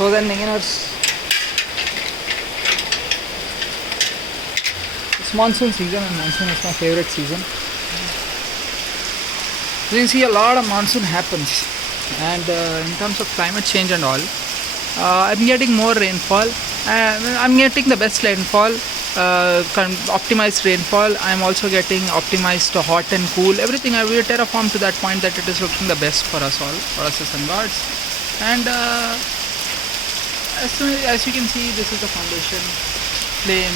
So then again it's monsoon season, and monsoon is my favorite season. So you see a lot of monsoon happens, and in terms of climate change and all, I'm getting more rainfall. I'm getting the best rainfall, optimized rainfall. I'm also getting optimized to hot and cool. Everything I will terraform to that point that it is looking the best for us all, for us and gods. And as you can see, this is the foundation. Flame,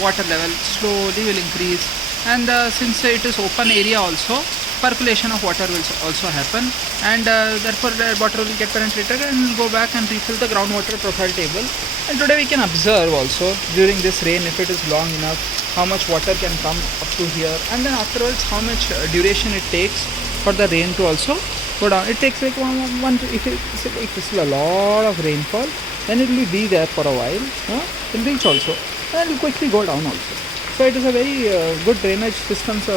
water level slowly will increase, and since it is open area also, percolation of water will also happen, and therefore the water will get penetrated and will go back and refill the groundwater profile table. And today we can observe also during this rain, if it is long enough, how much water can come up to here, and then afterwards how much duration it takes for the rain to also go down. It takes like if it's a lot of rainfall, then it will be there for a while, it will reach also, and it will quickly go down also. So it is a very good drainage system. So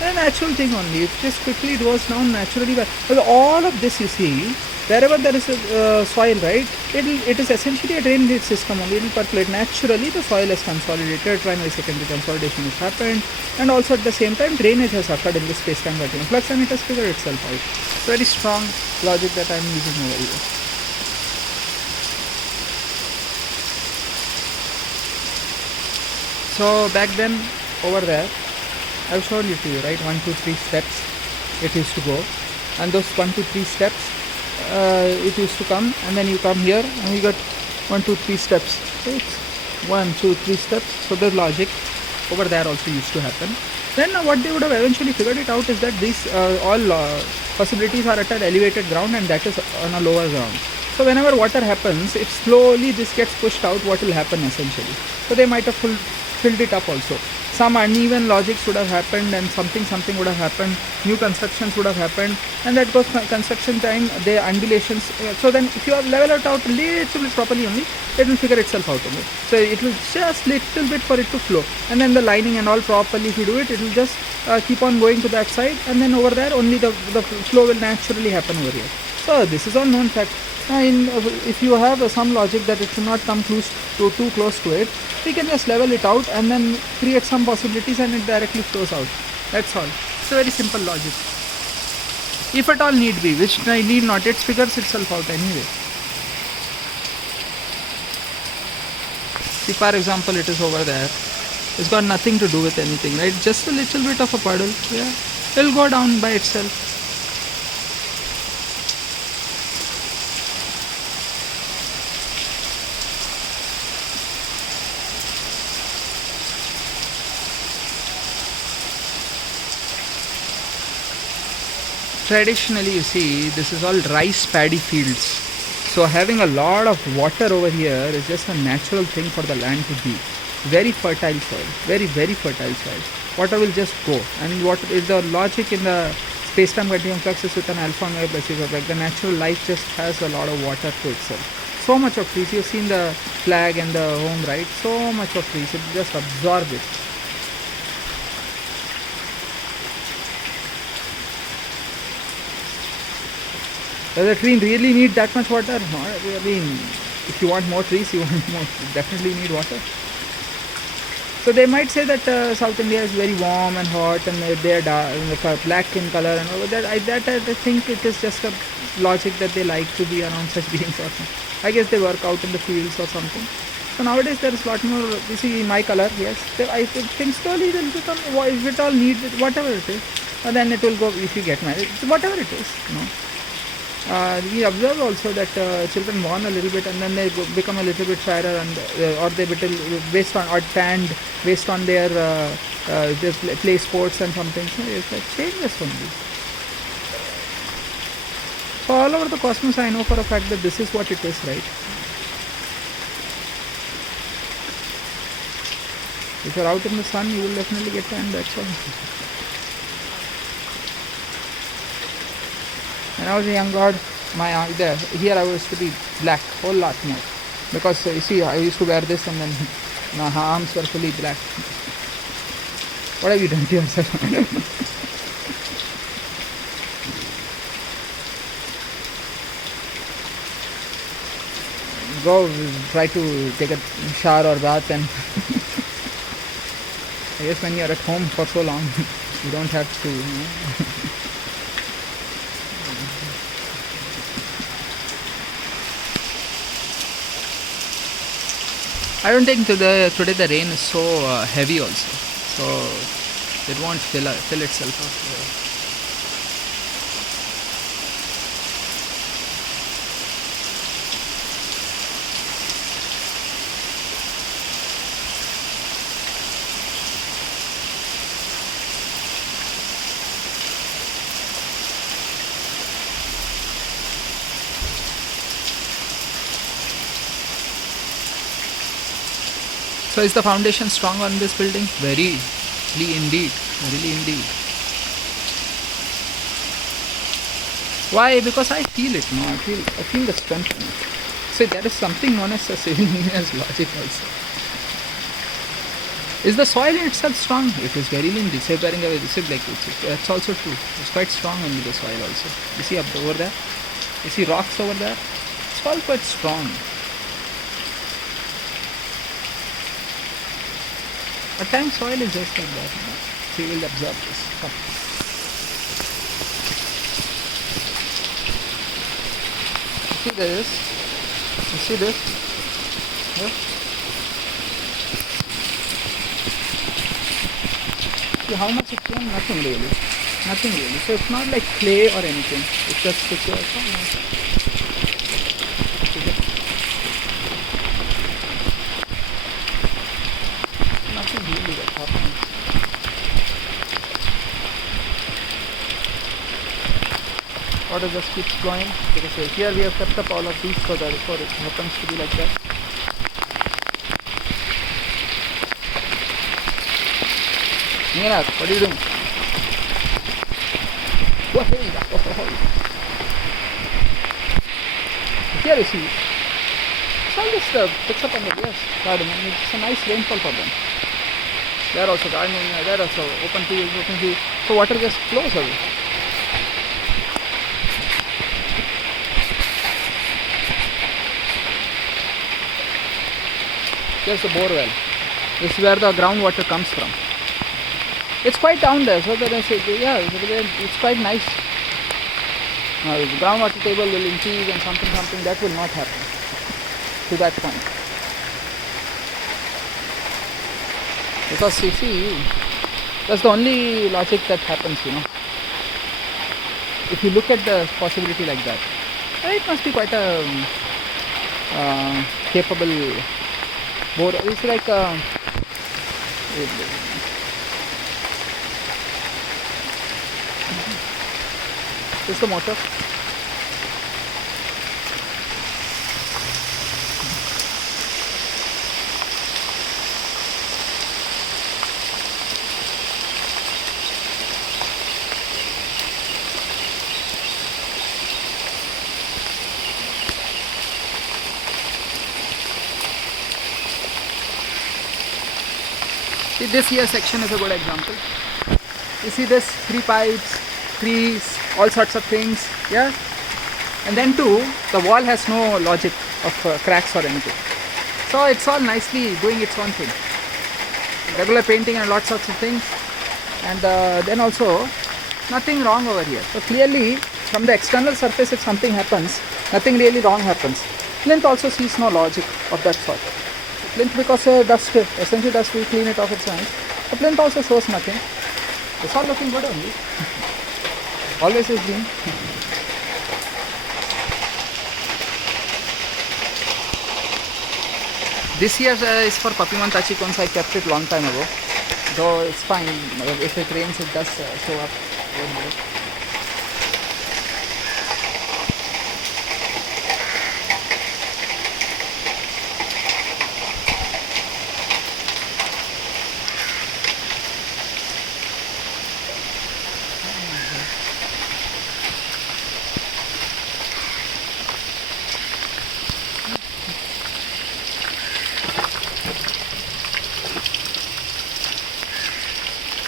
a natural thing only. It just quickly goes down naturally. But all of this you see, wherever there is a soil, right? It is essentially a drainage system only. It will percolate naturally. The soil is consolidated. Primary, secondary consolidation has happened, and also at the same time, drainage has occurred in this space-time continuum flux, and it has figured itself out. Very strong logic that I am using over here. So back then, over there, I've shown it to you, right? 1, 2, 3 steps it used to go, and those 1, 2, 3 steps it used to come, and then you come here and you got 1, 2, 3 steps. So it's 1, 2, 3 steps. So the logic over there also used to happen. Then what they would have eventually figured it out is that these all possibilities are at an elevated ground, and that is on a lower ground. So whenever water happens, if slowly this gets pushed out, what will happen essentially? So they might have filled it up also. Some uneven logics would have happened, and something would have happened. New constructions would have happened, and that goes construction time, the undulations. So then if you have leveled it out a little bit properly only, it will figure itself out only. So it will just little bit for it to flow, and then the lining and all properly, if you do it, it will just keep on going to that side, and then over there only the flow will naturally happen over here. So this is all known fact. If you have some logic that it should not come too close to it, we can just level it out and then create some possibilities, and it directly flows out. That's all. It's a very simple logic. If at all need be, which need not, it figures itself out anyway. See, for example, it is over there. It's got nothing to do with anything, right? Just a little bit of a puddle. Yeah, it'll go down by itself. Traditionally, you see, this is all rice paddy fields. So having a lot of water over here is just a natural thing for the land to be. Very fertile soil, very fertile soil. Water will just go, and what is the logic in the space-time continuum flux is with an alpha omega plus zero, like the natural life just has a lot of water to itself. So much of trees, you've seen the flag and the home, right? So much of trees, it just absorb it. Does a tree really need that much water? No, I mean, if you want more trees, you definitely need water. So they might say that South India is very warm and hot, and they are black in color and all that. I think it is just a logic that they like to be around such beings or something. I guess they work out in the fields or something. So nowadays there is a lot more. You see my color, yes. I think slowly it will become. If it all needs whatever it is, then it will go. If you get married, whatever it is, we observe also that children born a little bit and then they become a little bit fairer, and or they based on or tanned based on their play sports and something. So it's like changes only. So all over the cosmos, I know for a fact that this is what it is, right? If you're out in the sun, you will definitely get tanned. That's all. When I was a young god, here I was to be black, whole lot more. Because you see, I used to wear this and then my arms were fully black. What have you done to yourself? go try to take a shower or bath, and I guess when you're at home for so long, you don't have to. I don't think today the rain is so heavy also, so it won't fill itself up. So is the foundation strong on this building? Very indeed. Why? Because I feel it. No, I feel the strength in it. See, there is something known as a civil engineer's logic also. Is the soil in itself strong? It is very lindy. Say, bearing away the like it's also true. It's quite strong only the soil also. You see up over there? You see rocks over there? It's all quite strong. At times soil is just like that. So you will absorb this. Come. You see this? You see this? Yeah? See how much it came? Nothing really. So it's not like clay or anything. It's just secure. Nothing really that happens. Water just keeps flowing. Because here we have kept up all of these so that it happens to be like that. Niraj, what are you doing? Here you see, it's all just picks up on the garden, and it's a nice rainfall for them. There also gardening, there also open field, so water just flows away. Here's the bore well. This is where the groundwater comes from. It's quite down there, so that I say, yeah, it's quite nice. The groundwater table will increase and something that will not happen to that point. Because you see, that's the only logic that happens, If you look at the possibility like that, it must be quite a capable bore. It's like this is the motor. See, this here section is a good example. You see this, 3 pipes, trees, all sorts of things, yeah? And then too, the wall has no logic of cracks or anything. So it's all nicely doing its own thing. Regular painting and lots of things. And then also, nothing wrong over here. So clearly, from the external surface, if something happens, nothing really wrong happens. Plinth also sees no logic of that sort. Plinth, because dust, essentially dust, we clean it off its own. The plinth also shows nothing. It's all looking good only. Always has been. This year is for Papiman Tachikons. I kept it long time ago. Though it's fine. If it rains, it does show up.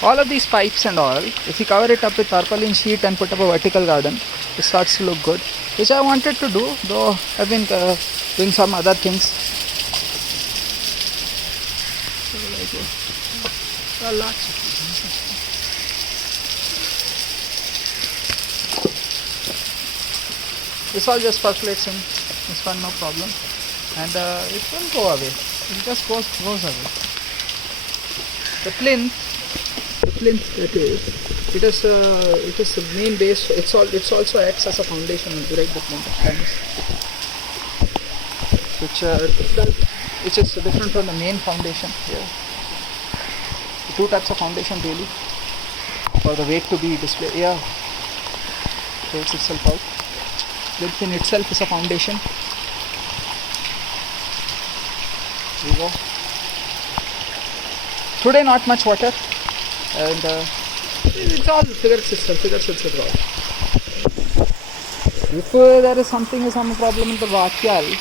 All of these pipes and all, if you cover it up with tarpaulin sheet and put up a vertical garden, it starts to look good. which I wanted to do, though I've been doing some other things. This all just percolates in this one, no problem, and it won't go away. It just goes away. The plinth that is, it is the main base. It's also acts as a foundation on the right, the plinth at times, which is different from the main foundation here. Two types of foundation really for the weight to be displayed. Yeah, shows itself out. Width in itself is a foundation. There you go. Today not much water, and it's all figure system all. If there is some problem in the Vakyal,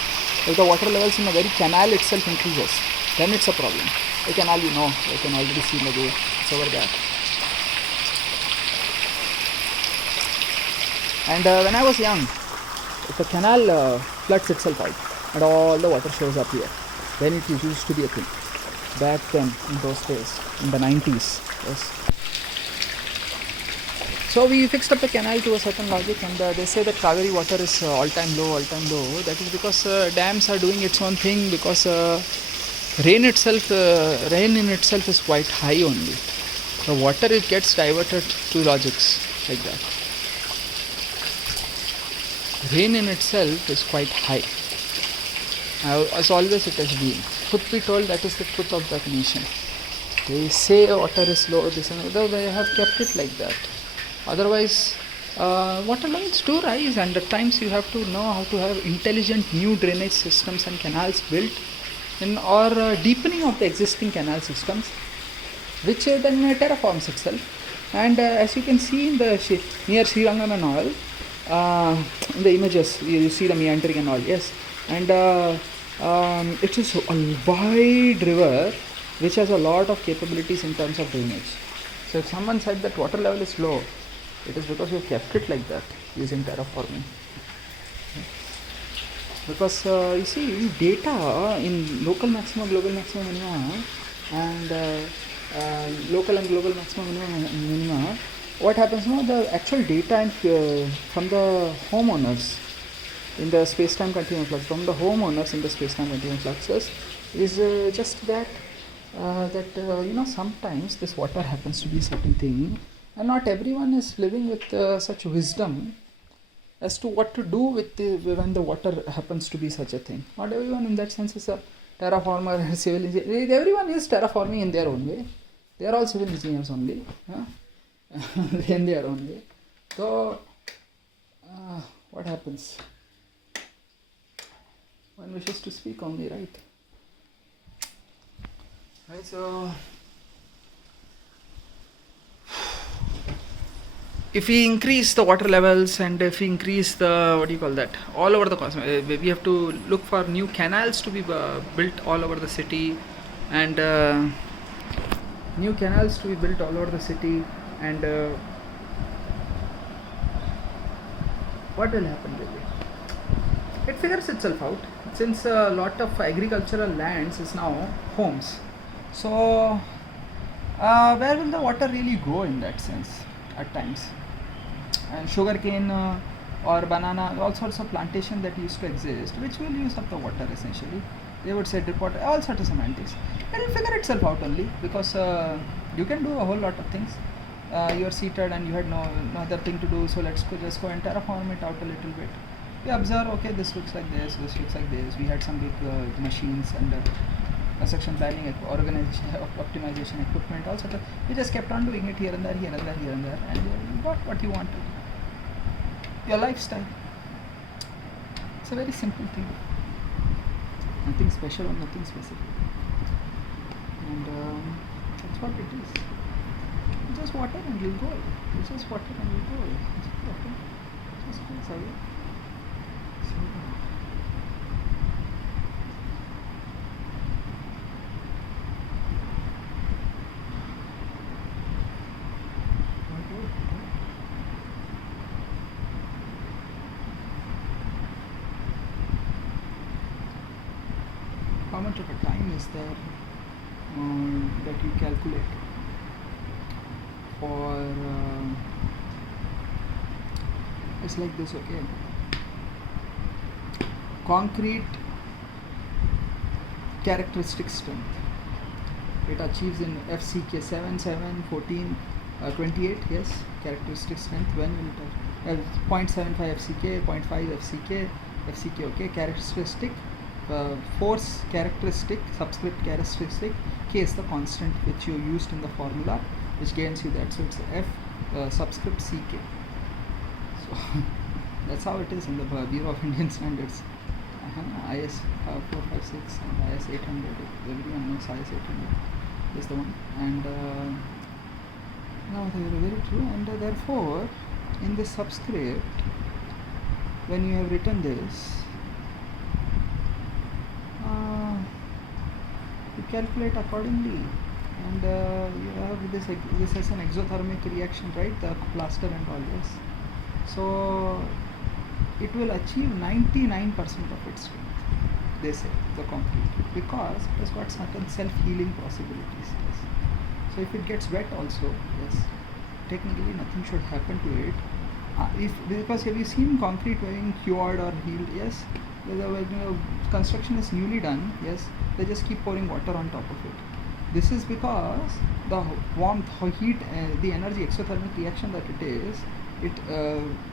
if the water levels in the very canal itself increases, then it's a problem. The canal, you can already see in the way it's over there. And when I was young, if the canal floods itself out and all the water shows up here, then it used to be a thing. Back then, in those days, in the 90s, yes. So we fixed up the canal to a certain logic, and they say that Kaveri water is all-time low. That is because dams are doing its own thing, because rain in itself is quite high only. The water, it gets diverted to logics like that. Rain in itself is quite high. As always it has been. Could be told that is the truth of that nation. They say water is low, this and that, they have kept it like that. Otherwise, water levels do rise, and at times you have to know how to have intelligent new drainage systems and canals built, or deepening of the existing canal systems, which then terraforms itself. And as you can see in the near Srirangam and all, in the images you see the meandering and all, yes, and it is a wide river which has a lot of capabilities in terms of drainage. So if someone said that water level is low, it is because we have kept it like that using terraforming. Because you see, data in local maximum, global maximum minima, and local and global maximum minima, what happens now, the actual data from the homeowners in the space-time continuum flux, from the homeowners in the space-time continuum fluxes, is just that sometimes this water happens to be a certain thing, and not everyone is living with such wisdom as to what to do with when the water happens to be such a thing. Not everyone in that sense is a terraformer, civil engineer. Everyone is terraforming in their own way. They are all civil engineers only, in their own way. So, what happens? One wishes to speak only, right? Right, so if we increase the water levels, and if we increase the, all over the cosmos, we have to look for new canals to be built all over the city, and what will happen really? It figures itself out, since a lot of agricultural lands is now homes. So where will the water really go in that sense at times? And sugarcane or banana, all sorts of plantation that used to exist, which will use up the water essentially. They would say drip water, all sorts of semantics. It will figure itself out only, because you can do a whole lot of things. You are seated and you had no other thing to do, so let's just go and terraform it out a little bit. We observe, okay, this looks like this looks like this. We had some big machines and construction planning, organization, optimization equipment, all sorts of. We just kept on doing it here and there, and you got what you wanted. Your lifestyle. It's a very simple thing. Nothing special or nothing specific. And that's what it is. It's just water and you'll go. It's just water and you'll go. It's just water. It just goes away. how much of a time is there that you calculate for it's like this, okay. Concrete characteristic strength, it achieves in FCK 7, 7, 14, 28, yes, characteristic strength. When will it 0.75 FCK, 0.5 FCK, okay. Characteristic force characteristic, subscript characteristic, K is the constant which you used in the formula, which gains you that, so it's F subscript CK. So that's how it is in the Bureau of Indian Standards. IS 456 and IS 800, everyone knows IS 800 is the one. And now they are very true, and therefore in this subscript, when you have written this, you calculate accordingly, and you have this as an exothermic reaction, right, the plaster and all, yes. So it will achieve 99% of its strength, they say, the concrete, because it has got certain self-healing possibilities, yes. So if it gets wet also, yes, technically nothing should happen to it. Because have you seen concrete being cured or healed? Yes. When construction is newly done, yes, they just keep pouring water on top of it. This is because the warmth, heat, the energy, exothermic reaction that it is, it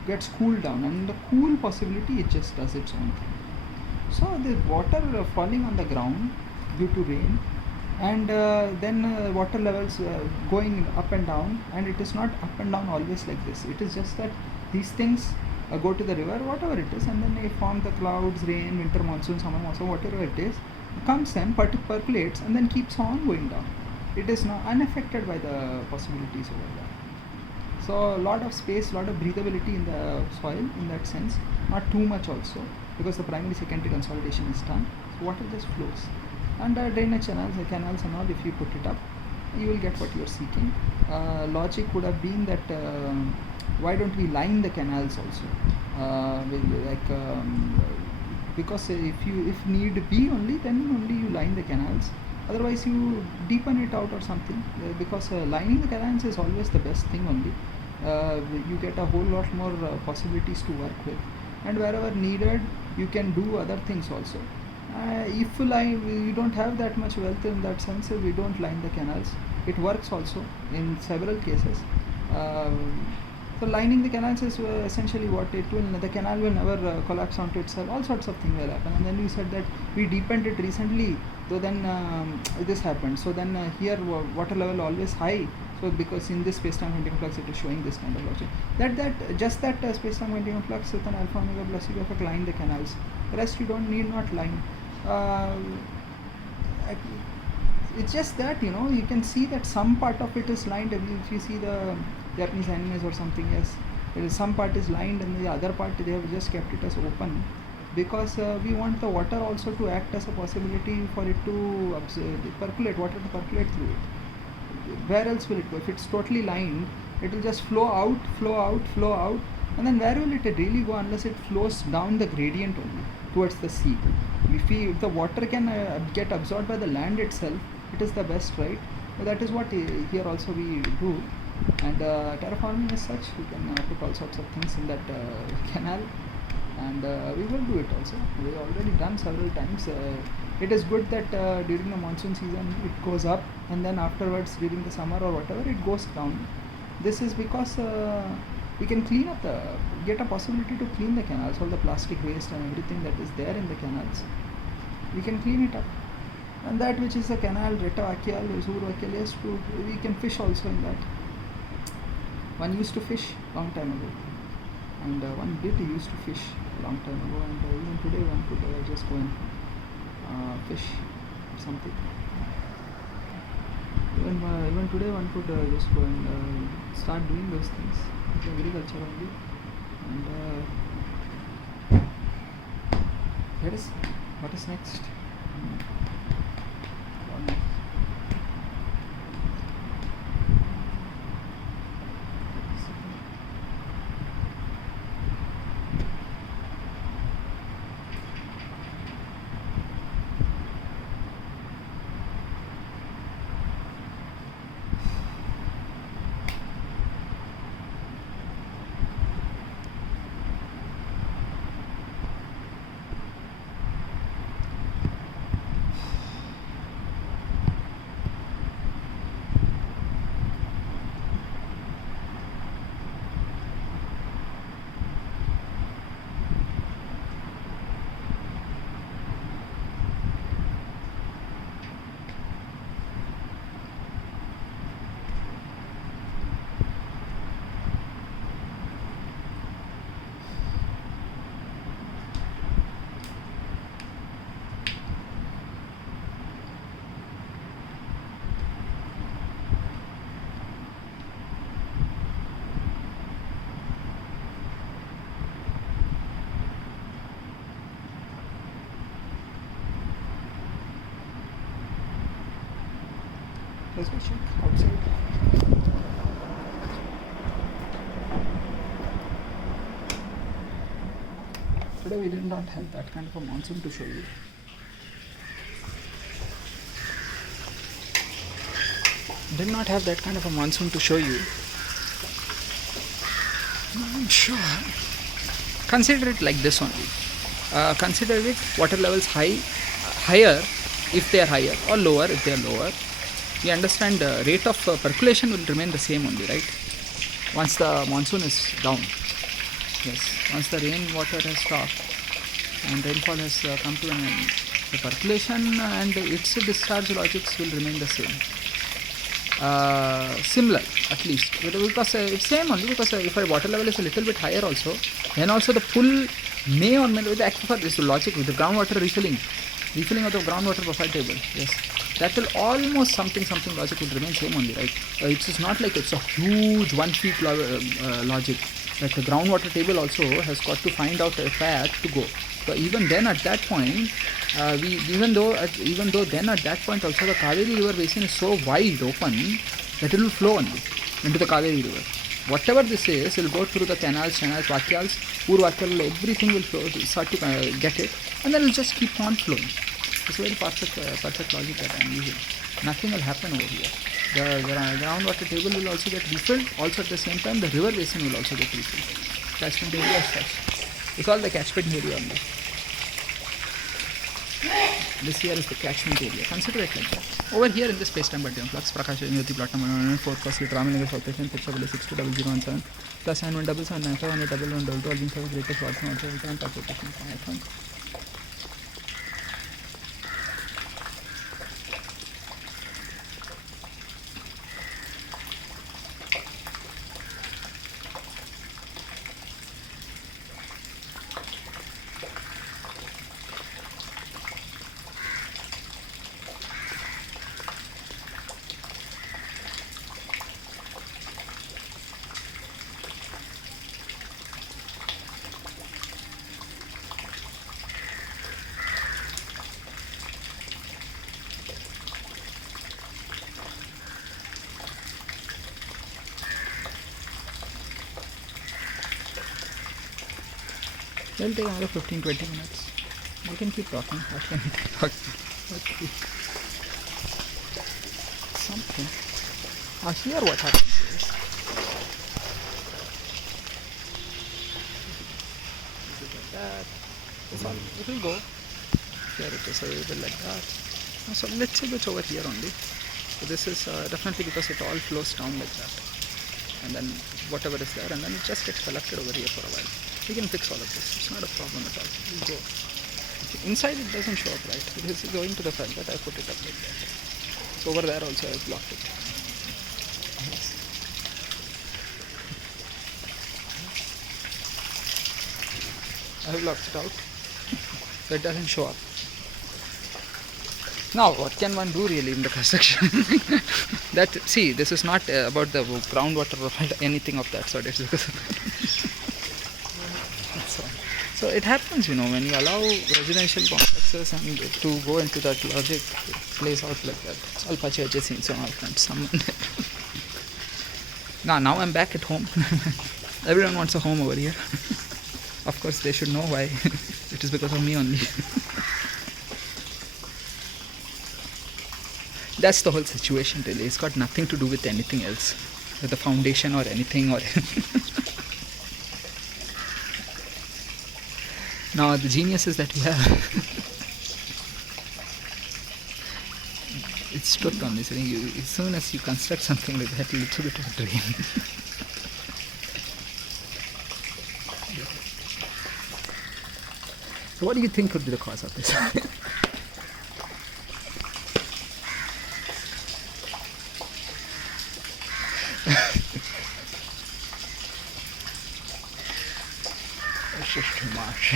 gets cooled down, and the cool possibility, it just does its own thing. So the water falling on the ground due to rain, and then water levels going up and down, and it is not up and down always like this. It is just that these things go to the river, whatever it is, and then they form the clouds, rain, winter monsoon, summer monsoon, whatever it is, comes and percolates and then keeps on going down. It is not unaffected by the possibilities over there. So a lot of space, lot of breathability in the soil in that sense, not too much also, because the primary secondary consolidation is done. So water just flows, and drainage canals and all, if you put it up, you will get what you are seeking. Logic would have been that why don't we line the canals also, because if need be only, then only you line the canals, otherwise you deepen it out or something, because lining the canals is always the best thing only. You get a whole lot more possibilities to work with, and wherever needed you can do other things also. If we don't have that much wealth in that sense, we don't line the canals. It works also in several cases. So lining the canals is essentially what it will, the canal will never collapse onto itself, all sorts of things will happen. And then we said that we deepened it recently, so then this happened. So then here water level always high, so because in this space-time continuum flux it is showing this kind of logic. That space-time continuum flux with an alpha omega plus you have to line the canals. The rest you don't need not line. It's just that, you know, you can see that some part of it is lined. If you see the Japanese animes or something, yes, there is some part is lined, and the other part they have just kept it as open, because we want the water also to act as a possibility for it to percolate, water to percolate through it. Where else will it go? If it's totally lined, it will just flow out, flow out, flow out, and then where will it really go unless it flows down the gradient only towards the sea? If the water can get absorbed by the land itself, it is the best, right? But that is what here also we do. And terraforming is such, we can put all sorts of things in that canal, and we will do it also. We have already done several times. It is good that during the monsoon season it goes up, and then afterwards during the summer or whatever it goes down. This is because we can clean up get a possibility to clean the canals, all the plastic waste and everything that is there in the canals. We can clean it up. And that which is a canal, Reta Akyal, Zuru Akyal, yes, we can fish also in that. One used to fish long time ago, and one did used to fish long time ago, and even today one could just go and fish something. Even today one could just go and start doing those things. It's agriculture only, and that is what is next. Let's go check outside. Today we did not have that kind of a monsoon to show you. Did not have that kind of a monsoon to show you. I'm sure. Consider it like this only. Consider it water levels higher if they are higher, or lower if they are lower. We understand the rate of percolation will remain the same only, right? Once the monsoon is down. Yes. Once the rainwater has stopped and rainfall has come to an end, the percolation and its discharge logics will remain the same. Similar at least, because it's same only, because if our water level is a little bit higher also, then also the pull may or may with the aquifer, this logic with the groundwater refilling of the groundwater profile table, yes, that will almost something logic will remain same only, right? It is not like it's a huge 1 feet logic, like the groundwater table also has got to find out a path to go. So even then at that point, even though then at that point also the Kaveri river basin is so wide open that it will flow only into the Kaveri river. Whatever this is, it will go through the canals, vakyals, Purvakyal, everything will flow, start to get it, and then it will just keep on flowing. It's a very perfect logic that I am using. Nothing will happen over here. The groundwater table will also get refilled, also at the same time the river basin will also get refilled. Catchment area as such. It's all the catchment area only. This here is the catchment area. Consider it like that. Over here in this space-time Bardian flux, Prakash Jyoti plot number 104, cos liter, Ramananga South Asian, pitch level 620017, plus 977795 all being the greatest floods and also return participation. It will take another 15-20 minutes. We can keep talking. What can we talk? Okay. Something. Here what happens is, that. It will go. Here it is a little bit like that. So little bit over here only. So this is definitely because it all flows down like that. And then whatever is there, and then it just gets collected over here for a while. We can fix all of this. It's not a problem at all. We'll go. Inside it doesn't show up right. It is going to the fact that I put it up like that. So over there also I blocked it. Yes. I blocked it out. So it doesn't show up. Now what can one do really in the construction? That, see, this is not about the groundwater or anything of that sort. It's because so it happens, when you allow residential complexes and to go into that logic, it plays out like that. It's all purchases on all fronts. Now I'm back at home. Everyone wants a home over here. Of course, they should know why. It is because of me only. That's the whole situation really. It's got nothing to do with anything else, with the foundation or anything or now the geniuses that we have. It's truth on this thing. As soon as you construct something like that, a little bit of a dream. So what do you think could be the cause of this? It's just too much.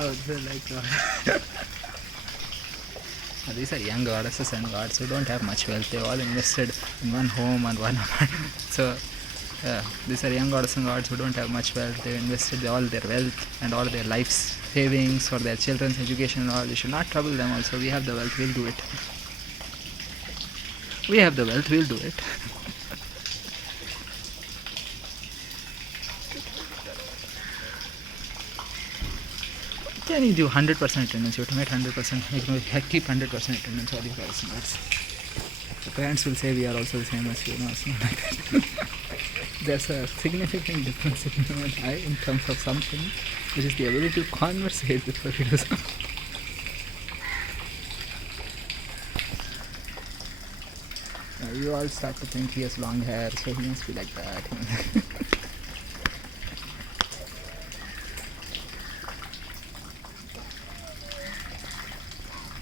Oh, they're like these are young goddesses and gods who don't have much wealth. They've all invested in one home and one apartment. So, these are young goddesses and gods who don't have much wealth. They've invested all their wealth and all their life's savings for their children's education and all. We should not trouble them also. We have the wealth, we'll do it. We have the wealth, we'll do it. Can you do 100% attendance? You have to make 100%, keep 100% attendance all your gods. The parents will say we are also the same as you. No, it's not like that. There's a significant difference in you and I in terms of something, which is the ability to conversate before you do something. Now you all start to think he has long hair, so he must be like that.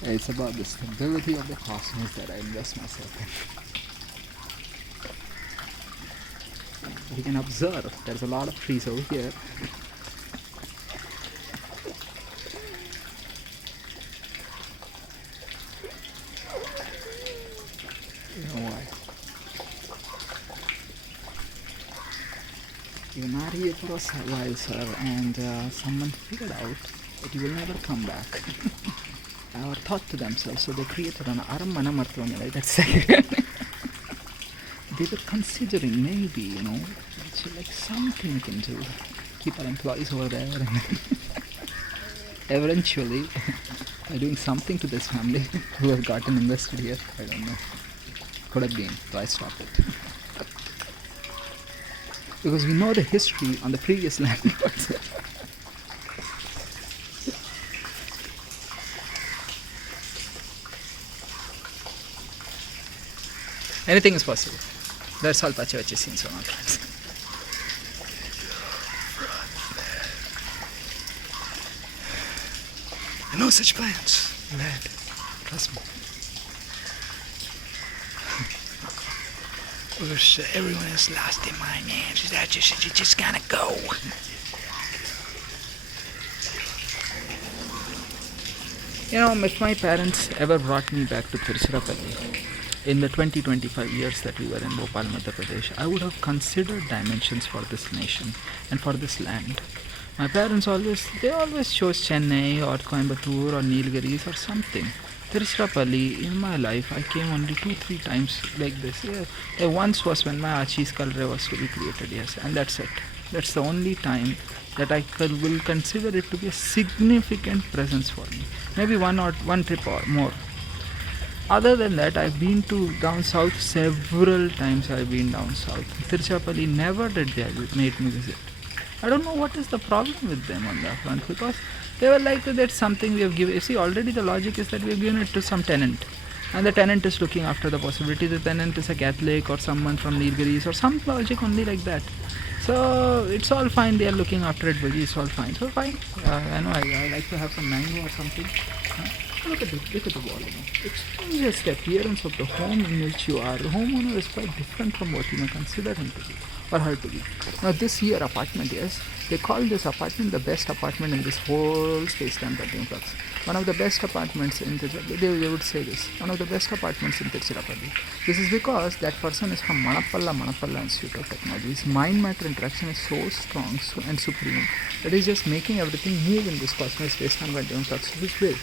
It's about the stability of the cosmos that I invest myself in. You can observe there's a lot of trees over here. You know why? You marry it for a while, sir, and someone figured out that you will never come back. Or thought to themselves, so they created an Aramana Martwani, right? That's they were considering maybe, you know, like something we can do. Keep our employees over there. And eventually, by doing something to this family who have gotten invested here, I don't know. Could have been, so I stopped it. Because we know the history on the previous land. Anything is possible. That's all Pachachi scenes on our friends. No such plans, lad. Trust me. Everyone is lost their mind, man. You just gotta go. You know, if my parents ever brought me back to Tiruchirappalli, in the 20-25 years that we were in Bhopal, Madhya Pradesh, I would have considered dimensions for this nation and for this land. My parents always chose Chennai or Coimbatore or Nilgiris or something. Tiruchirappalli, in my life, I came only 2-3 times like this. Once was when my Achi's Kalre was to be created, yes, and that's it. That's the only time that I will consider it to be a significant presence for me. Maybe one trip or more. Other than that, I've been to down south several times. I've been down south. Tiruchirappalli never did they made me visit. I don't know what is the problem with them on that front, because they were like, that's something we have given. You see, already the logic is that we have given it to some tenant, and the tenant is looking after the possibility the tenant is a Catholic or someone from Nilgiris or some logic only like that. So it's all fine. They are looking after it, Bhaji. It's all fine. So fine. I know I like to have some mango or something. Look at the wall. It's just the appearance of the home in which you are. The homeowner is quite different from what you may consider him to be or her to be. Now this here apartment, yes, they call this apartment the best apartment in this whole space-time continuum flux. One of the best apartments in Tiruchirappalli. They would say this. One of the best apartments in Tiruchirappalli. This is because that person is from Manapalla Institute of Technology. His mind-matter interaction is so strong and supreme that he's just making everything move in this cosmic space-time continuum flux. Which will.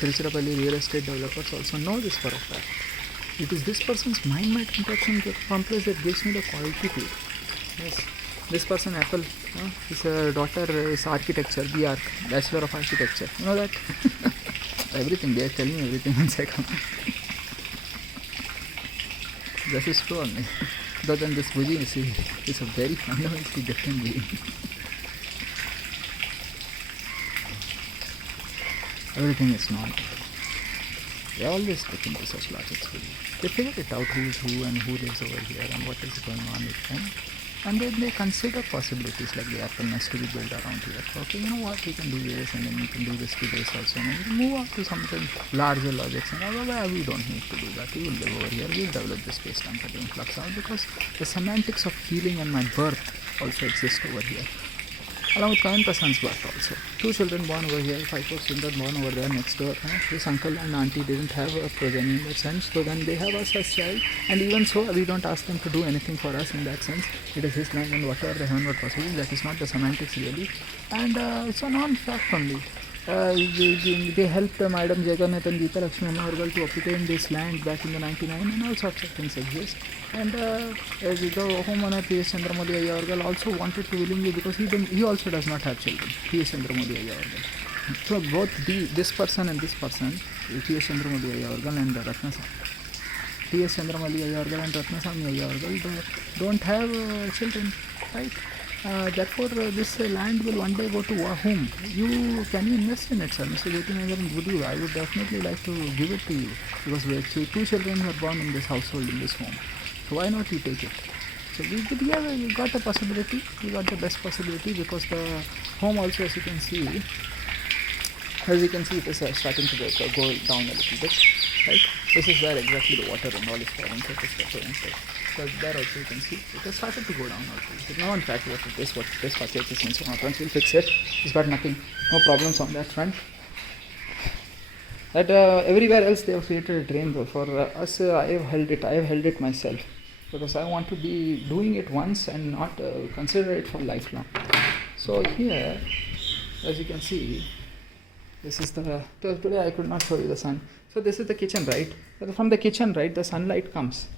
Tiruchirappalli real estate developers also know this for a fact. It is this person's mind-matter interaction complex that gives me the quality to it. Yes. This person, Apple, his daughter is architecture, BArch, Bachelor of Architecture. You know that? Everything, they tell me everything once I come. This is true only. Other than this Bhuji, you see, is a very fundamentally different being. Everything is not. They always look into such logics. They figure it out who is who and who lives over here and what is going on with them. And then they consider possibilities like the Apple Nest to be built around here. Okay, you know what, we can do this and then we can do this to this also. And we can move on to something larger logics. And otherwise, we don't need to do that. We will live over here. We will develop this space-time continuum flux out because the semantics of healing and my birth also exist over here. along with Kavin's son's birth also. 2 children born over here, 5 children born over there next door. His uncle and auntie didn't have a progeny in that sense, so then they have us as child, and even so, we don't ask them to do anything for us in that sense. It is his land, and whatever the heavenward possible, that is not the semantics really, and it's a non-fact only. They helped Madam Jagannath and Geeta Lakshmi Amargal to obtain this land back in the 99, and all sorts of things exist. And the homeowner P.S. Chandramodi Ayyavargal also wanted to willingly, because he also does not have children, P.S. Chandramodi Ayyavargal. So both this person and this person, P.S. Chandramodi Ayyavargal and Ratnaswamy, P.S. Chandramodi Ayyavargal and Ratnaswamy Ayyavargal don't have children, right? Therefore, this land will one day go to whom? Can you invest in it, sir? Mr. Jyoti, would you? I would definitely like to give it to you, because we actually 2 children were born in this household, in this home. So why not you take it? So we got the possibility, we got the best possibility, because the home also, as you can see, it is starting to go down a little bit, right? This is where exactly the water and all is falling, so there also you can see it has started to go down also. So now in fact what it is purchases and so on, once we'll fix it, it's got nothing, no problems on that front. But everywhere else they have created a drain though. For us, I have held it myself, because I want to be doing it once and not consider it for lifelong. So here, as you can see, this is today I could not show you the sun. So this is the kitchen, right? But from the kitchen, right, the sunlight comes.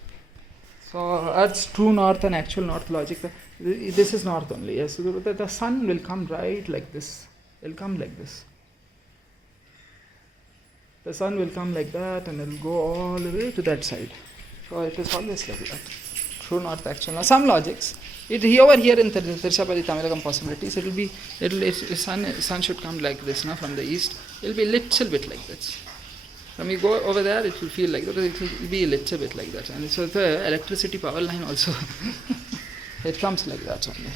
So Earth's true north and actual north logic, this is north only. Yes, so the sun will come right like this. It will come like this. The sun will come like that, and it will go all the way to that side. So it is always like that. True north, actual north. Some logics. Over here in Tirupati Tamilakam possibilities, sun should come like this, now from the east. It will be a little bit like this. When you go over there, it will feel like that. It will be a little bit like that. And so the electricity power line also, it comes like that only.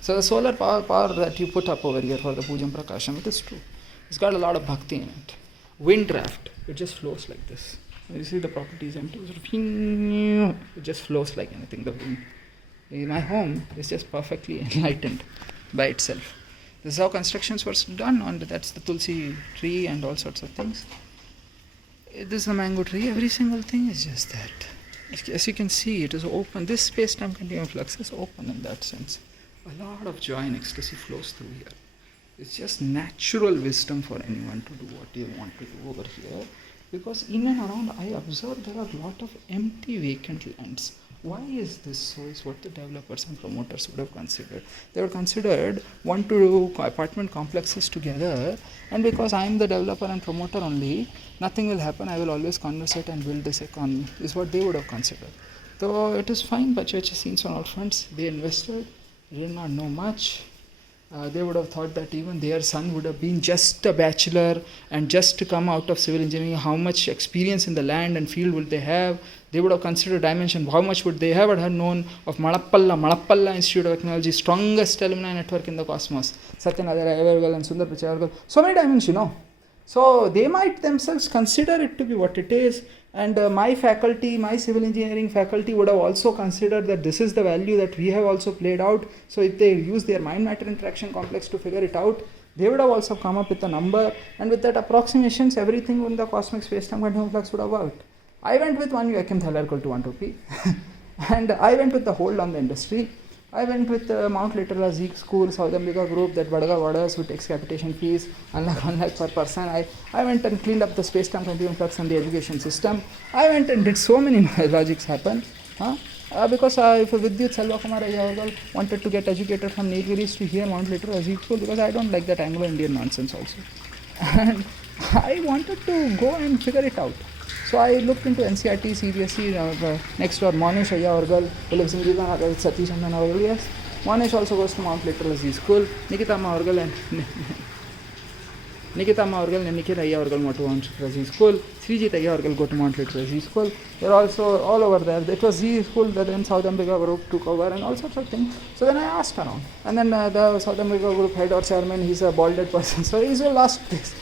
So the solar power that you put up over here for the Pujam Prakasham, it is true. It's got a lot of bhakti in it. Wind draft, it just flows like this. You see the properties empty, it just flows like anything. The wind in my home is just perfectly enlightened by itself. This is how constructions were done on that's the Tulsi tree and all sorts of things. This is the mango tree, every single thing is just that. As you can see, it is open. This space-time continuum flux is open in that sense. A lot of joy and ecstasy flows through here. It's just natural wisdom for anyone to do what they want to do over here. Because in and around, I observe there are a lot of empty vacant lands. Why is this so? Is what the developers and promoters would have considered. They would considered 1 to 2 apartment complexes together, and because I am the developer and promoter only, nothing will happen. I will always conversate and build this economy, is what they would have considered. So it is fine, but church scenes on all fronts. They invested, did not know much. They would have thought that even their son would have been just a bachelor and just to come out of civil engineering, how much experience in the land and field would they have. They would have considered dimension, how much would they have known of Malappalla Institute of Technology, strongest alumni network in the cosmos. Satyanarayana Ayyavargal and Sundar Pichai Ayyavargal. So many dimensions, So they might themselves consider it to be what it is. And my faculty, my civil engineering faculty would have also considered that this is the value that we have also played out. So if they use their mind-matter interaction complex to figure it out, they would have also come up with a number. And with that approximations, everything in the cosmic space-time continuum flux would have worked. I went with 1 vacuum thaler equal to 1 rupee. And I went with the hold on the industry. I went with Mount Litera Zeke School, South Ambika Group, that Badaga Vadas who takes capitation fees, unlike 1 lakh per person. I went and cleaned up the space-time continuum flux and the education system. I went and did so many logics happen. Because if Vidyut Selvakumar Ayyavargal wanted to get educated from Nilgiris to here Mount Litera Zeke School, because I don't like that Anglo-Indian nonsense also. And I wanted to go and figure it out. So I looked into NCRT, CBSE, next door Monesh Ayyavargal, who lives in Gigan with Satish Andan Ayyavargal, yes. Monesh also goes to Mount Literacy School. Nikita Ayyavargal and Nikita Ayyavargal go to Mount Literacy School. Srijit Ayyavargal go to Mount Literacy School. They're also all over there. It was Z School that then South Ambika Group took over and all sorts of things. So then I asked around. And then the South Ambika Group head or chairman, he's a balded person. So he's a last place.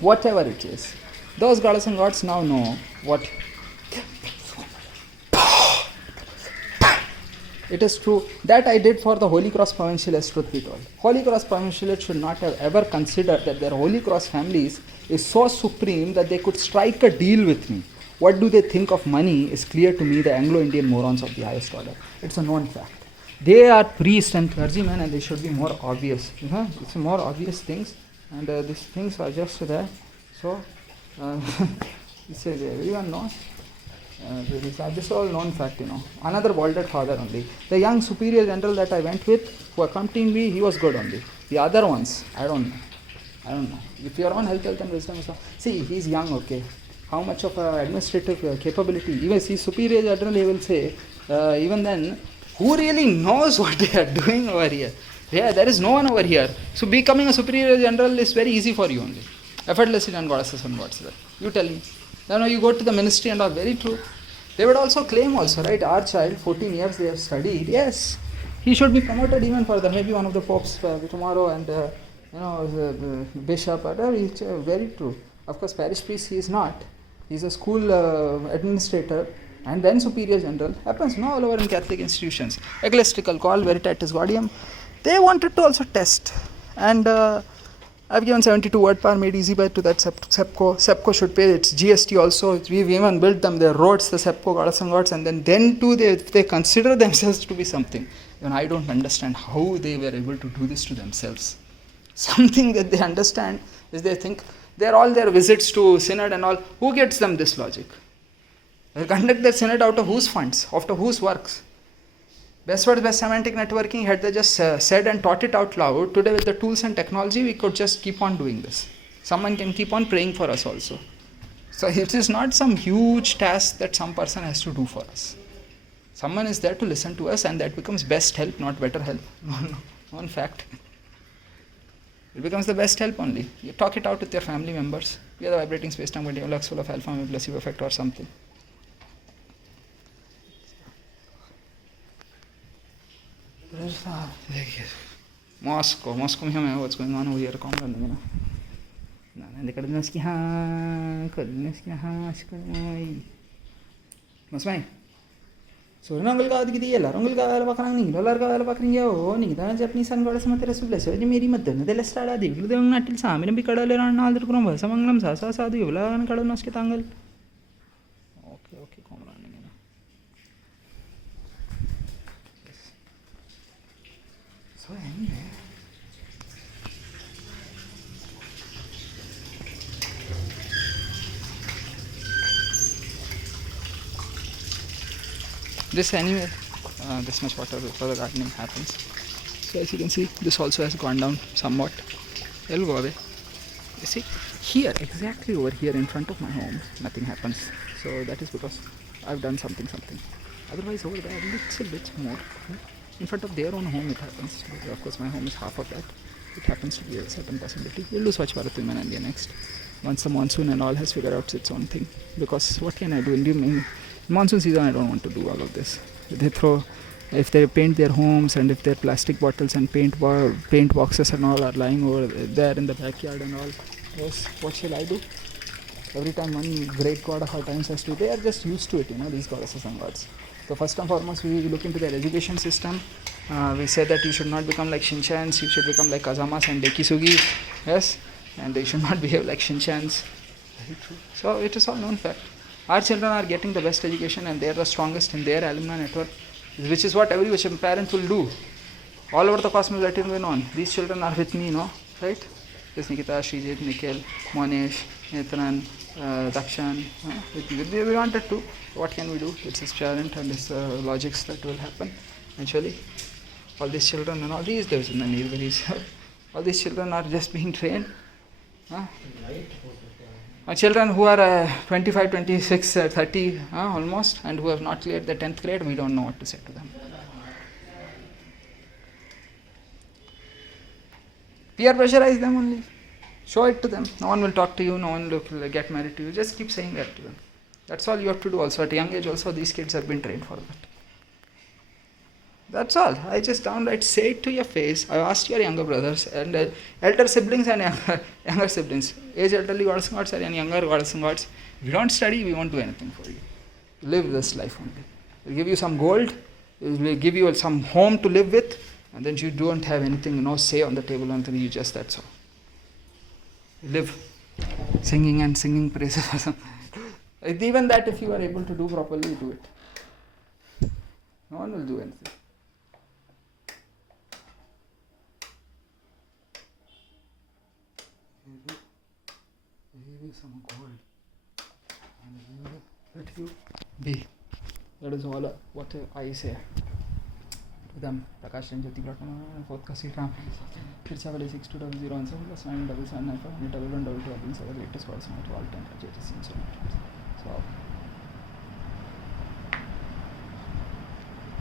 Whatever it is, those goddess and gods now know what. It is true. That I did for the Holy Cross Provincialists, truth be told. Holy Cross Provincialists should not have ever considered that their Holy Cross families is so supreme that they could strike a deal with me. What do they think of money is clear to me, the Anglo-Indian morons of the highest order. It's a known fact. They are priests and clergymen, and they should be more obvious. It's more obvious things, and these things are just there. So, everyone knows. This is all known fact, Another vaulted father only. The young superior general that I went with, who accompanied me, he was good only. The other ones, I don't know. If your own health and wisdom is not. See, he's young, okay. How much of administrative capability, even see superior general, he will say, even then, who really knows what they are doing over here? Yeah, there is no one over here. So becoming a superior general is very easy for you only. Effortlessly done, goddesses and gods. You tell me. Now you go to the ministry and all, very true. They would also claim also, right, our child, 14 years they have studied, yes, he should be promoted even further, maybe one of the popes tomorrow and, the bishop, very true. Of course, parish priest he is not. He is a school administrator and then superior general. Happens all over in Catholic institutions. Ecclesiastical call, Veritatis Gaudium. They wanted to also test. And I've given 72 word power made easy by to that SEPCO. SEPCO should pay its GST also. We've even built them their roads, the SEPCO, goddess and gods, and then too they consider themselves to be something. Even I don't understand how they were able to do this to themselves. Something that they understand is they think they're all their visits to synod and all. Who gets them this logic? They conduct their synod out of whose funds? After whose works? Best words, best semantic networking, had they just said and taught it out loud, today with the tools and technology, we could just keep on doing this. Someone can keep on praying for us also. So it is not some huge task that some person has to do for us. Someone is there to listen to us, and that becomes best help, not better help. No, in fact. It becomes the best help only. You talk it out with your family members. We are the vibrating space-time continuum, lux full of alpha, may placebo effect or something. Moscow में हमें what's going on over here कौन करने ना ना देख करने इसकी हाँ mas mai so nanggal ka adi kiti yela nanggal ka ala bakrang ni lolar ka ala bakrang yo ni ta Japanese san goddess matera subless je meri madden de lestada de de natil samine bi kadale ran nal der krom basa manglam sa sadu yola kan kadal nas ke tangal okay komran ni na so anyway this anyway this much water before the gardening happens. So as you can see, this also has gone down somewhat. It will go away. You see, here, exactly over here in front of my home, nothing happens. So that is because I've done something. Otherwise over there, a little bit more. In front of their own home it happens. But of course my home is half of that. It happens to be a certain possibility. We'll do Swachh Bharat Women India next. Once the monsoon and all has figured out its own thing. Because what can I do? In monsoon season I don't want to do all of this. If they paint their homes and if their plastic bottles and paint boxes and all are lying over there in the backyard and all, yes, what shall I do? Every time one great god of our times has to, they are just used to it, these goddesses and gods. So first and foremost, we look into their education system. We said that you should not become like Shinchans, you should become like Kazamas and Dekisugis, yes, and they should not behave like Shinchans. Very true. So it is all known fact. Our children are getting the best education and they are the strongest in their alumni network, which is what every parent will do. All over the cosmos that is going on. These children are with me, right? This Nikita, Srijit, Nikhil, Monesh, Nethan, Dakshan. We wanted to. What can we do? It's his parent and his logics that will happen eventually. All these children and all these, there's in the Nilgiris. All these children are just being trained. Children who are 25, 26, 30 almost, and who have not cleared the 10th grade, we don't know what to say to them. Peer pressurize them only. Show it to them. No one will talk to you, no one will get married to you. Just keep saying that to them. That's all you have to do also. At a young age also, these kids have been trained for that. That's all. I just downright say it to your face. I asked your younger brothers and elder siblings and younger siblings. Age elderly gods and gods and younger gods and gods. If you don't study, we won't do anything for you. Live this life only. We'll give you some gold. It will give you some home to live with, and then you don't have anything, no say on the table until you just, that's all. You live singing and singing praises for some. Even that, if you are able to do properly, do it. No one will do anything. Some gold, and let you be. That is all what I say to them. Prakash and Jyoti Pratman, 4th ka seat ram. Tirchavali 6200 answer plus 977 1112 so the latest calls not all time so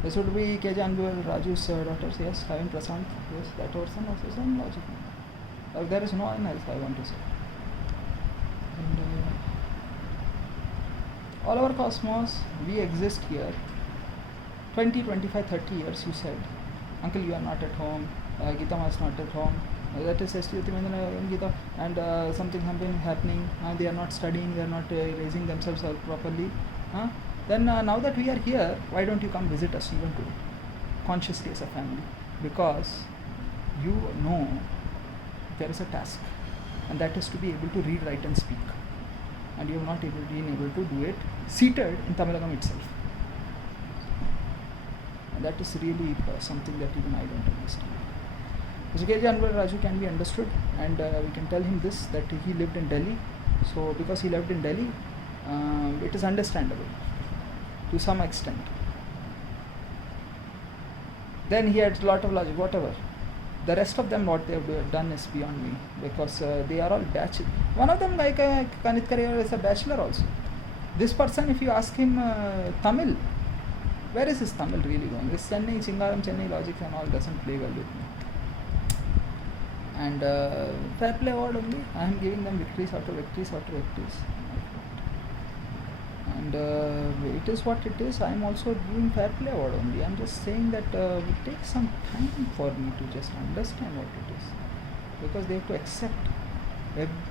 this would be KJ Anbual Raju's daughters. Yes, having Prasant. Yes, that person also some logic. There is no one else I want to say. And all over cosmos, we exist here. 20, 25, 30 years, you said. Uncle, you are not at home. Gita Ma is not at home. That is Gita. And something happening. They are not studying. They are not raising themselves properly. Then now that we are here, why don't you come visit us even today? Consciously as a family. Because you know there is a task. And that is to be able to read, write and speak. And you have not been able to do it seated in Tamilagam itself. And that is really something that even I don't understand. So KJ Anwar Raju can be understood, and we can tell him this, that he lived in Delhi. So because he lived in Delhi, it is understandable to some extent. Then he had a lot of logic, whatever. The rest of them, what they have done is beyond me, because they are all bachelor. One of them, like Kanit Kariyar, is a bachelor also. This person, if you ask him Tamil, where is his Tamil really going? This Chennai, Chingaram, Chennai logic and all doesn't play well with me. And fair play award only, I am giving them victories after victories after victories. And it is what it is. I am also doing fair play award only. I am just saying that it takes some time for me to just understand what it is, because they have to accept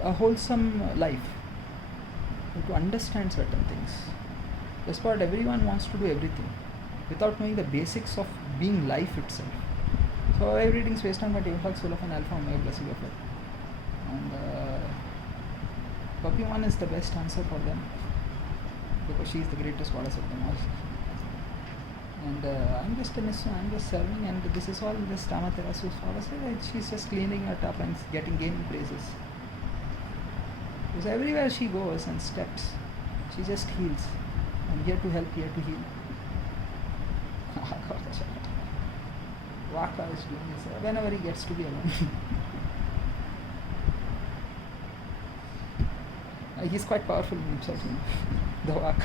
a wholesome life. They have to understand certain things. That's what everyone wants to do everything without knowing the basics of being life itself. So everything is based on my table full of an alpha omega blessing of it. And Puppy One is the best answer for them, because she is the greatest goddess of them all. And I'm just a Nissu, I'm just serving, and this is all this Ramaterasu's father. She's just cleaning it up and gaining praises. Because everywhere she goes and steps, she just heals. I'm here to help, here to heal. Vaka is doing this whenever he gets to be alone. He's quite powerful in himself, you know, the Vaka.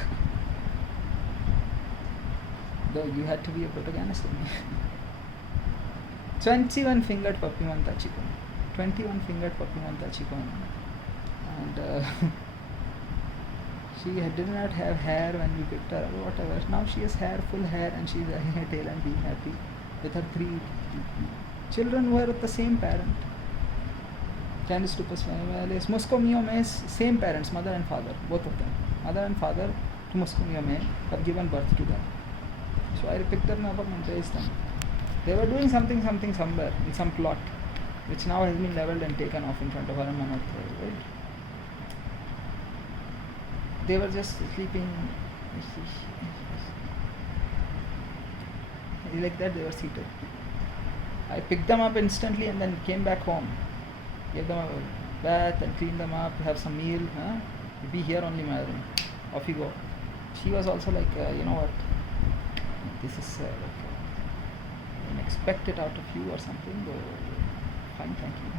Though you had to be a protagonist in me. 21 fingered Pappimanta Chikon. 21 fingered Pappimanta Chikon. And she did not have hair when we picked her or whatever. Now she has hair, full hair, and she is wearing her tail and being happy with her 3 children who are with the same parent. Candice Tupus Moscow Mio May's same parents, mother and father, both of them. Mother and father to Moscow Mio May have given birth to them. So I picked them up and raised them. They were doing something somewhere in some plot, which now has been leveled and taken off in front of Hanuman. Right? They were just sleeping like that. They were seated. I picked them up instantly and then came back home, gave them a bath and cleaned them up, have some meal. Be here only, my room. Off you go. She was also like, you know what, this is like, expect it out of you or something. Fine, thank you.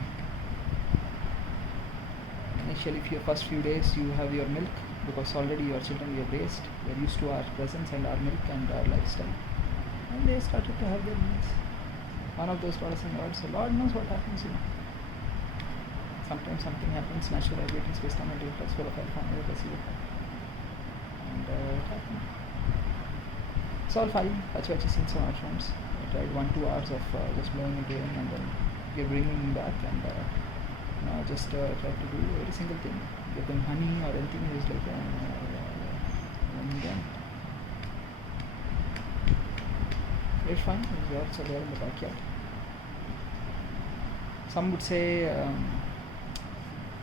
Initially, for your first few days, you have your milk, because already your children you have raised, they are used to our presence and our milk and our lifestyle. And they started to have their meals. One of those goddess and gods, so Lord knows what happens, you know. Sometimes something happens, natural everything is based on a reflex full of alpha and it happened. It's all fine. Pachachis in some ashrams. I tried 1-2 hours of just blowing into him, and then we're bringing him back, and just try to do every single thing. Give them honey or anything, he's like, and then it's fine. It's also there in the backyard. Some would say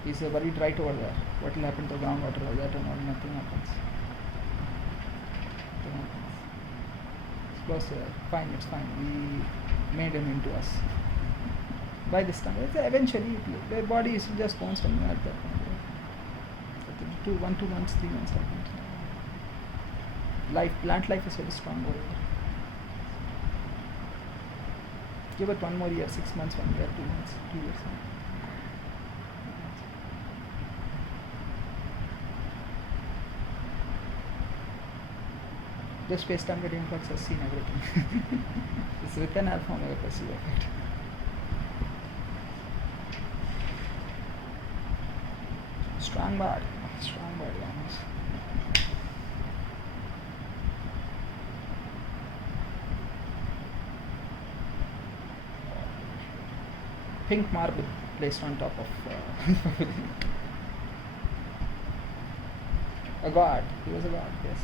he's worried right over there. What will happen to groundwater over that and all? Nothing happens. Nothing happens. It's close to there. Fine, it's fine. We made him into us. By this time, eventually, their body is just constant at that point. 1-2 months, 3 months happens. Plant life is very strong over there. Give it 1 more year, 6 months, 1 year, 2 months, 2 years. Just space-time gradient flux has seen everything. It's within alpha omega placebo effect. Strong body, almost. Pink marble placed on top of a god. He was a god, yes.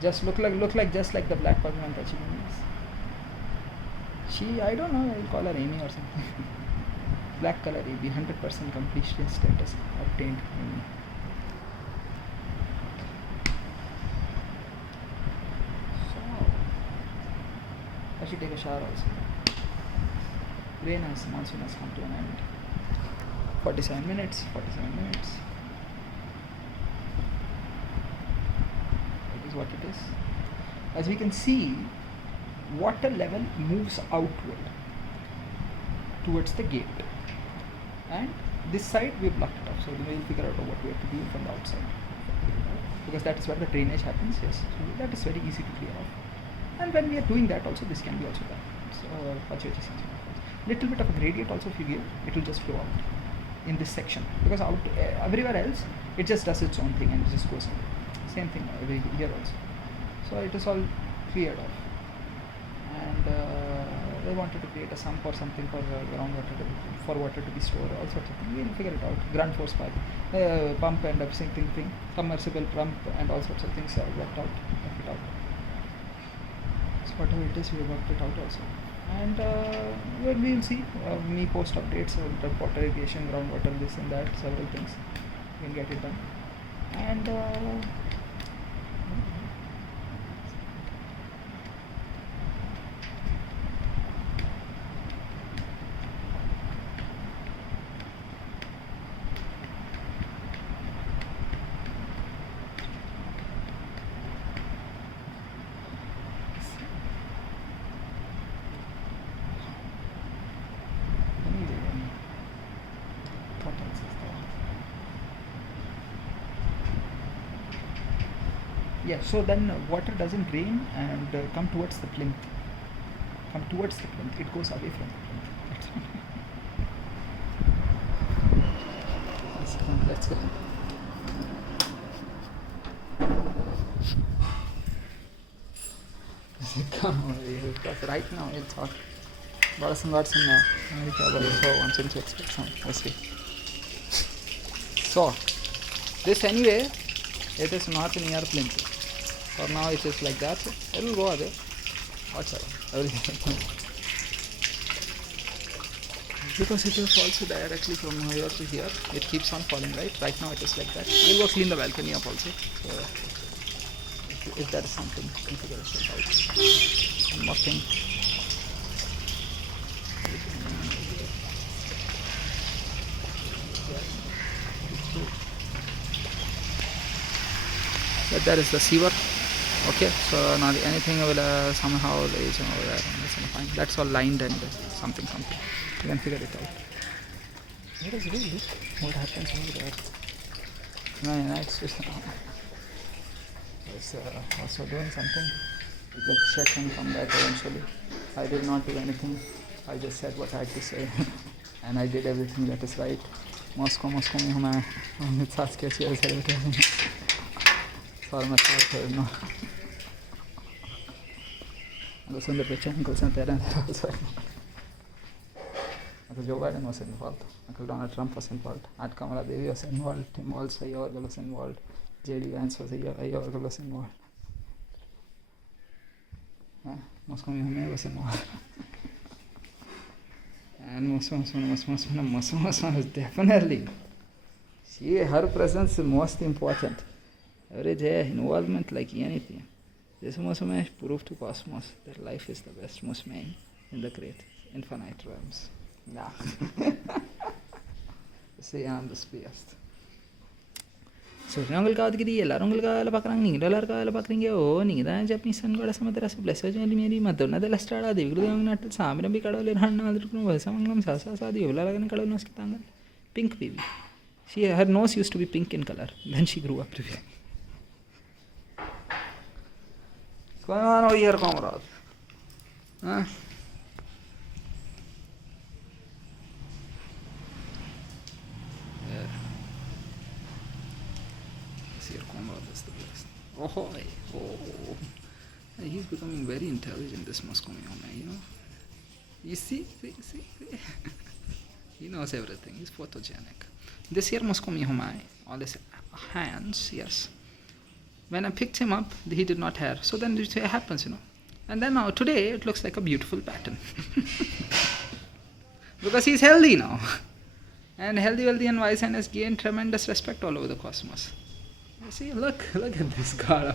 Just look like just like the black Pokemon touching me. She, I don't know, I'll call her Amy or something. Black color AB, 100% completion status obtained. Amy. So, I should take a shower also. Rain has, monsoon has come to an end. 47 minutes. It is what it is. As we can see, water level moves outward towards the gate. And this side we blocked it off. So we will figure out what we have to do from the outside. Because that is where the drainage happens, yes. So that is very easy to clear off. And when we are doing that also, this can be also done. So, little bit of a gradient also if you give, it will just flow out in this section. Because everywhere else, it just does its own thing and it just goes in. Same thing here also. So it is all cleared off. And they wanted to create a sump or something for groundwater, for water to be stored, all sorts of things. We will figure it out. Ground force pipe, pump and everything, submersible pump and all sorts of things are worked out. So whatever it is, we worked it out also. And we will see. Me post updates, water irrigation, groundwater, this and that, several things. We can get it done. And yeah, so then water doesn't drain and come towards the plinth. It goes away from the plinth. Let's go. Come over here, because right now it's hot. Lots in there. So once you expect some. Let's see. So this anyway, it is not near plinth. For now it is like that. It will go away. Watch out. Because it will fall directly from here to here. It keeps on falling, right? Right now it is like that. We'll go clean the balcony up also. So if that is something, configuration out. One more thing. But there is the sewer. Okay, so now anything will somehow is over there. Fine. That's all lined and something. You can figure it out. What is really? What happens over there? No, it's just it's also doing something. We will check and come back eventually. I did not do anything. I just said what I had to say, and I did everything that is right. Moscow में हूँ मैं अमित साथ के chair से बैठे हैं sir मैं तो ना Uncle Sundar Pichai, Uncle Santaran also. Uncle Joe Biden was involved. Uncle Donald Trump was involved. Aunt Kamala Devi was involved. Tim Walz Ayorgal was involved. J.D. Vance was Ayorgal was involved. Moscow was and Moscow is definitely. See, her presence is most important. Every day, involvement like anything. This Moscow proved to Cosmos that life is the best Moscow in the great infinite realms. Yeah. See, I'm the best. So, உங்களுக்காவது எல்லாரும் உங்களுக்காக வேலை பார்க்குறாங்க, நீங்கள் எல்லாருக்காக வேலை பார்க்குறீங்க. ஓ, நீங்கள் தான் Japanese சன்கோட சமத்தராசு plus வச்சு மாரி மற்றொன்னதில் ஸ்டார்ட் இவங்களுக்கு நாட்டில் சாமி நம்பி கடவுள் இரண்டு இருக்கணும் வருஷம் சாதி எவ்வளோ அழகான கடவுள் நோசிக்கிட்டாங்க. Pink baby. Her nose used to be pink in color. Then she grew up to be. What's going on over here, comrade? Huh? There. This here comrade is the best. Oh. He's becoming very intelligent, this Moscow man, you know. You see? He knows everything. He's photogenic. This here Moscow Mihomai, all his hands, yes. When I picked him up, he did not hair. So then it happens, you know. And then now, today, it looks like a beautiful pattern. Because he's healthy now. And healthy, wealthy and wise and has gained tremendous respect all over the cosmos. You see, look at this god.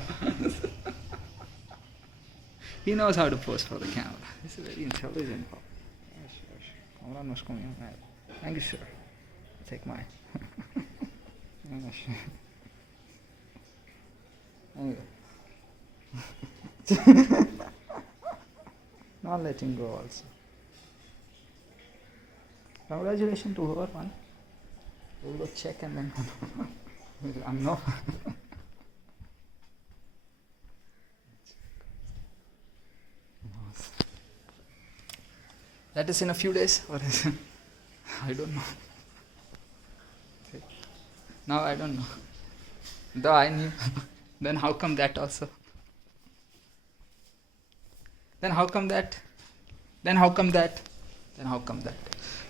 He knows how to pose for the camera. He's a very intelligent pup. Yes. Thank you, sir. I'll take mine. Anyway. Not letting go also. Congratulations to her one. We'll go check and then I'm no. That is in a few days or is it? I don't know. Okay. Now I don't know. Though I knew. Then how come that also? Then how come that?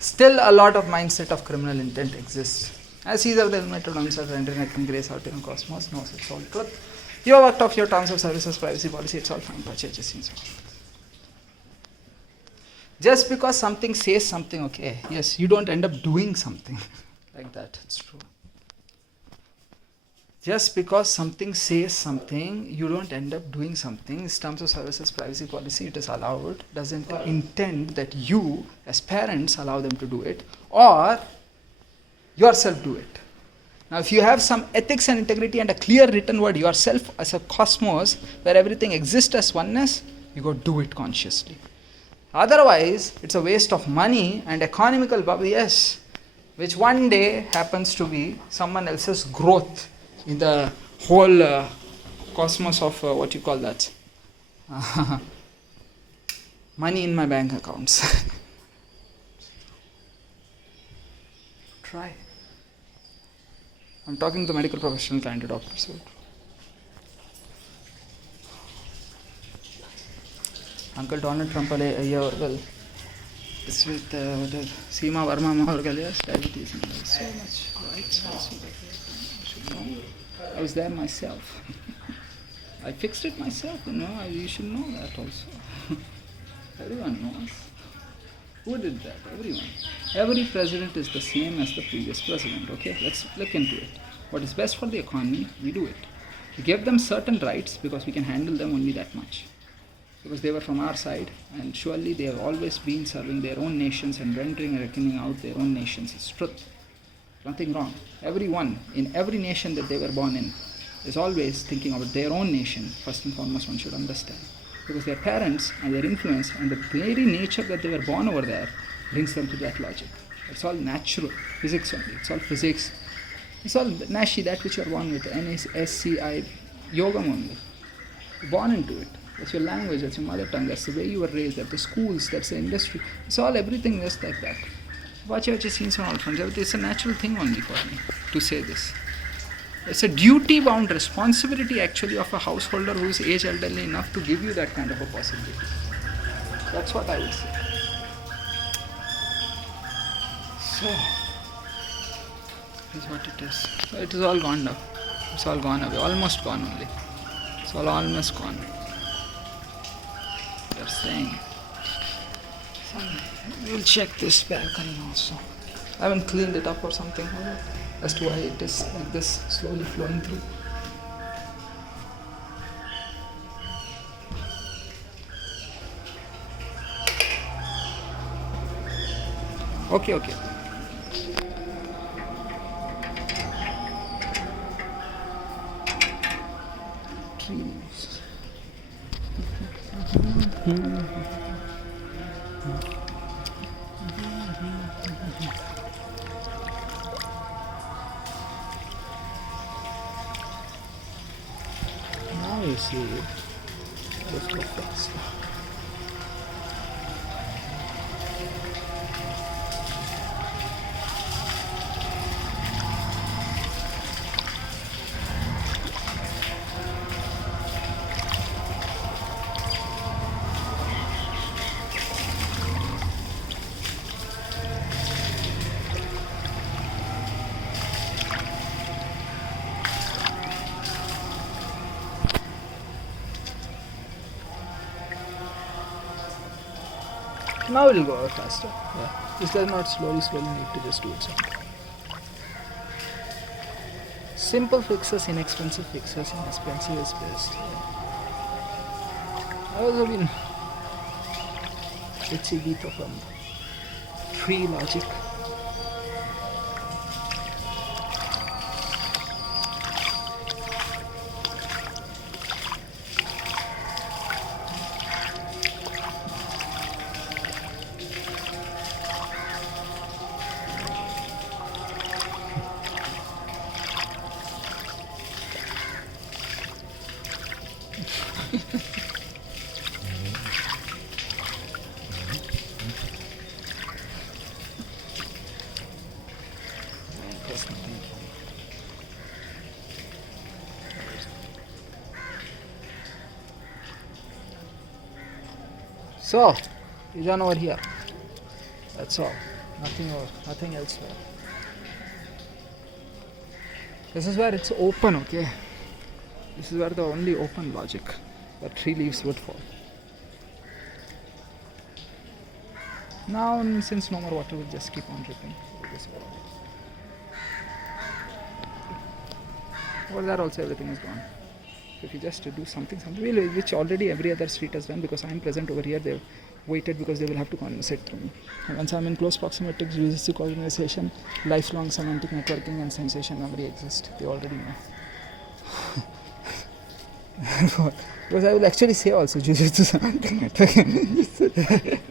Still a lot of mindset of criminal intent exists. As Caesar the method himself rendering grace out in cosmos knows it's all truth. You have worked off your terms of services, privacy policy, it's all fine, purchases. Just because something says something, okay, yes, you don't end up doing something like that, it's true. Just because something says something, you don't end up doing something. In terms of services, privacy policy, it is allowed. Doesn't intend that you, as parents, allow them to do it or yourself do it. Now, if you have some ethics and integrity and a clear written word yourself as a cosmos where everything exists as oneness, you go do it consciously. Otherwise, it's a waste of money and economical bubble, yes, which one day happens to be someone else's growth in the whole cosmos of what you call that? Money in my bank accounts. Try. I'm talking to medical professional client, doctor. So. Uncle Donald Trump is with Seema Verma, yes, diabetes. So much, right? So I was there myself. I fixed it myself, you know. You should know that also. Everyone knows. Who did that? Everyone. Every president is the same as the previous president, okay? Let's look into it. What is best for the economy, we do it. We give them certain rights because we can handle them only that much. Because they were from our side, and surely they have always been serving their own nations and rendering and reckoning out their own nations. It's truth. Nothing wrong. Everyone in every nation that they were born in is always thinking about their own nation. First and foremost, one should understand. Because their parents and their influence and the very nature that they were born over there brings them to that logic. It's all natural. Physics only. It's all physics. It's all Nashi, that which you are born with. N-S-C-I, Yogam only. You're born into it. That's your language, that's your mother tongue, that's the way you were raised, that's the schools, that's the industry. It's all everything just like that. Watch out your scenes on all fronts. It's a natural thing only for me to say this. It's a duty-bound responsibility actually of a householder who is age elderly enough to give you that kind of a possibility. That's what I would say. So, this is what it is. So it is all gone now. It's all gone away. Almost gone only. It's all almost gone. are saying. We'll check this balcony also. I haven't cleaned it up or something as to why it is like this, slowly flowing through. Okay. Trees. Now you see, just go faster. Now it will go faster. Yeah. This does not slowly need to just do it. Simple fixes, inexpensive fixes, inexpensive is best. I also been itchy bit of free logic. So, you done over here. That's all. Nothing else. This is where it's open, okay? This is where the only open logic that tree leaves would fall. Now, since no more water will just keep on dripping. Over there also everything is gone. If you just do something, which already every other street has done, because I am present over here, they've waited because they will have to conversate through me. And once I'm in close proximity to Jiu-Jitsu conversation, lifelong semantic networking and sensation memory exist. They already know. Because I will actually say also Jiu-Jitsu semantic networking.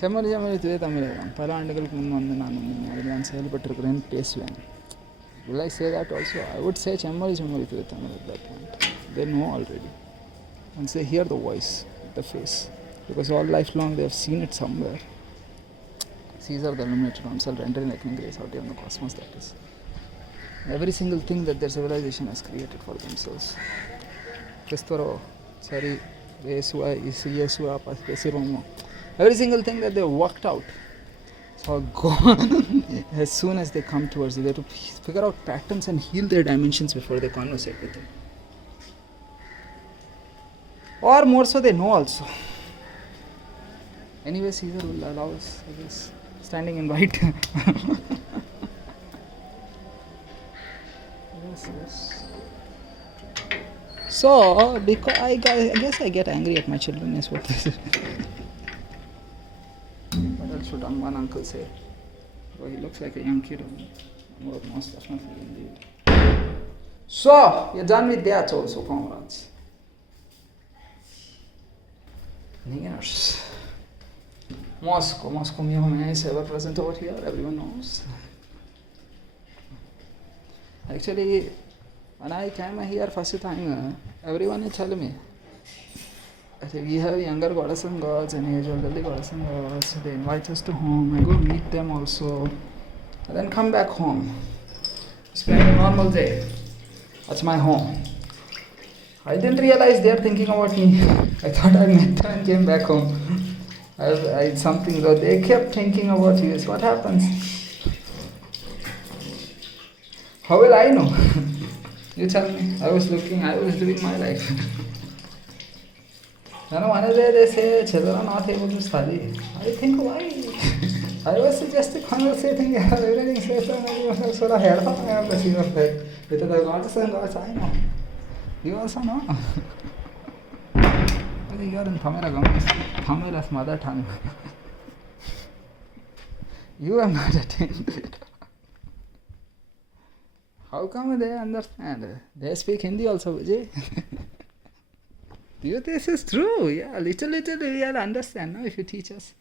செம்மொழி தூய தமிழ் தான் பல ஆண்டுகளுக்கு முன் வந்து நான் அதில் நான் செயல்பட்டிருக்கிறேன்னு பேசுவேன். Will I say that also? I would say செம்மொழி தூய Tamil at that point. They know already. Once they hear the voice, the face. Because all life long they have seen it somewhere. Caesar the illuminated himself rendering like grace out here in the cosmos, that is. Every single thing that their civilization has created for themselves. Cristoro, Sari, Yesua, Pasiromo. Every single thing that they worked out is all gone as soon as they come towards you. They have to figure out patterns and heal their dimensions before they conversate with them. Or more so, they know also. Anyway, Caesar will allow us, I guess, standing in white. Yes. So, because I guess I get angry at my children, is what this is. What else should one uncle say? Well, he looks like a young kid. Most definitely indeed. So, you're done with that also, comrades. Niggers. Moscow Mihome is ever present over here, everyone knows. Actually, when I came here first time, everyone is telling me, we have younger goddess and gods and age elderly goddess and gods. They invite us to home. I go meet them also, and then come back home. Spend a normal day. That's my home. I didn't realize they are thinking about me. I thought I met them and came back home. Something though they kept thinking about you. So what happens? How will I know? You tell me. I was living my life. And one day they say children are not able to study. I think why? I was just conversating everything says sort of head of I have the scene of that. With the gods and gods I know. You also know. But you are in Tamara's mother tongue. You have not attended. How come they understand? They speak Hindi also, Vijay. This is true. Yeah, little we will understand now if you teach us.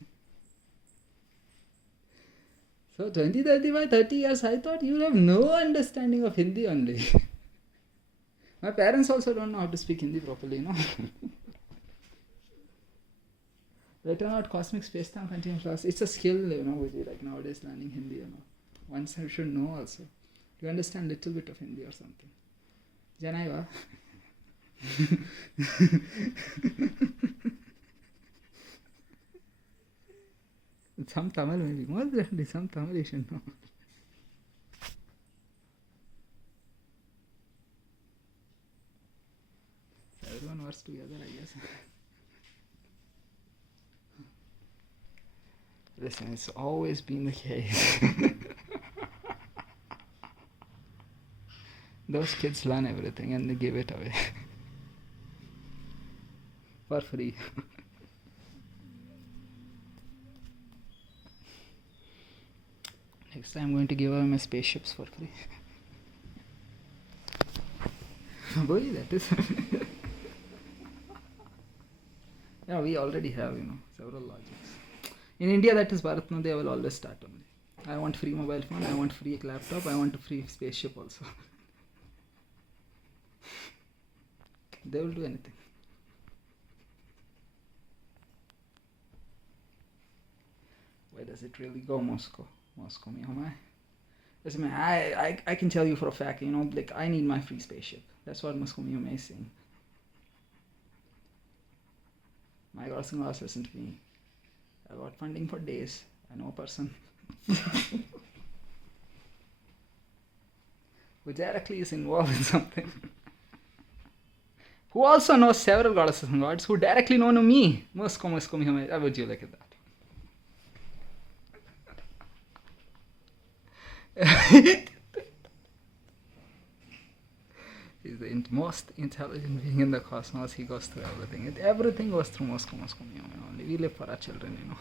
So 20, 35, 30 years, I thought you have no understanding of Hindi only. My parents also don't know how to speak Hindi properly, you know. They turn out cosmic space-time continuum class. It's a skill, you know, Vijay, like nowadays learning Hindi, you know. Once I should know also. You understand little bit of Hindi or something. Janaiva. Some Tamil maybe. Most definitely some Tamil you should know. Everyone works together, I guess. Listen, it's always been the case. Those kids learn everything and they give it away. For free. Next time I'm going to give away my spaceships for free. Boy, that is... Yeah, we already have, you know, several logics. In India, that is Bharat They will always start only. I want free mobile phone, I want free laptop, I want a free spaceship also. They will do anything. Where does it really go, Moscow? Moscow, me, am I? Listen, man, I can tell you for a fact, you know, like I need my free spaceship. That's what Moscow Miyome is saying. My gods listen to me. I got funding for days. I know a person who directly is involved in something. Who also knows several goddesses and gods who directly know me. Moscow Miyome. How would you look at that? He's the most intelligent being in the cosmos. He goes through everything. Everything goes through Moscow Miyome only. We live for our children, you know.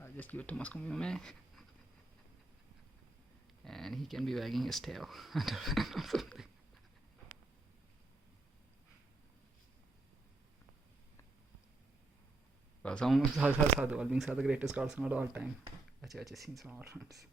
I'll just give it to Moscow Miyome. And he can be wagging his tail or something. Well, some Sadhu, all being the greatest gods of all time. Acha scenes from all fronts.